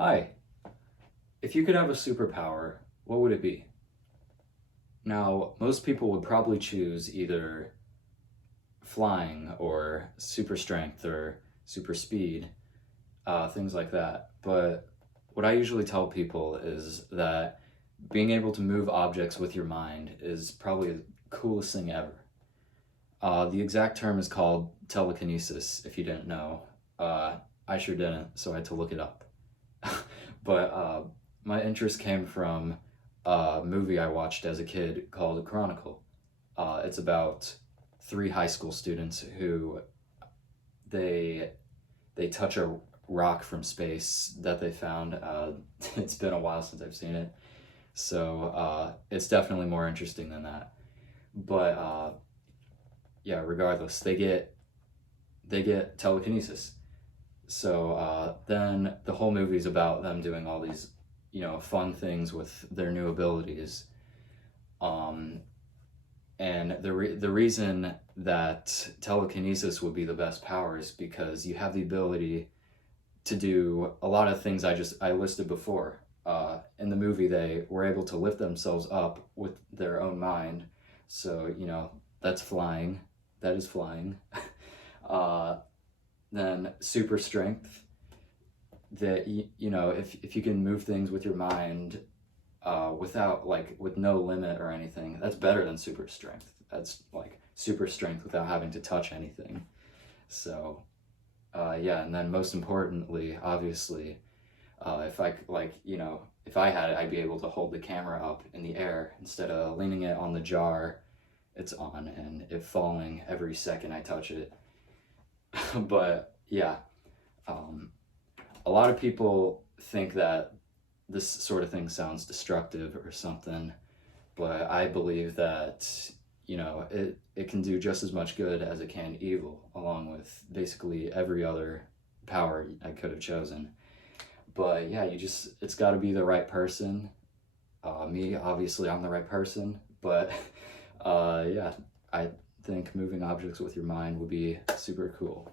Hi, if you could have a superpower, what would it be? Now, most people would probably choose either flying or super strength or super speed, things like that. But what I usually tell people is that being able to move objects with your mind is probably the coolest thing ever. The exact term is called telekinesis, if you didn't know. I sure didn't, so I had to look it up. But my interest came from a movie I watched as a kid called Chronicle. It's about three high school students who they they touch a rock from space that they found. It's been a while since I've seen it, so it's definitely more interesting than that. But yeah, regardless, they get telekinesis. So then the whole movie's about them doing all these, fun things with their new abilities. Um, and the reason that telekinesis would be the best power is because you have the ability to do a lot of things I listed before. In the movie, they were able to lift themselves up with their own mind. So that's flying. That is flying. uh, then super strength, that if you can move things with your mind, without, like, with no limit or anything, that's better than super strength. That's like super strength without having to touch anything. So yeah, and then most importantly, obviously, if I if I had it, I'd be able to hold the camera up in the air instead of leaning it on the jar it's on and it falling every second I touch it. But yeah, um, a lot of people think that this sort of thing sounds destructive or something, but I believe that it can do just as much good as it can evil, along with basically every other power I could have chosen. But yeah, it's got to be the right person. Me, obviously, I'm the right person, but yeah, I think moving objects with your mind would be super cool.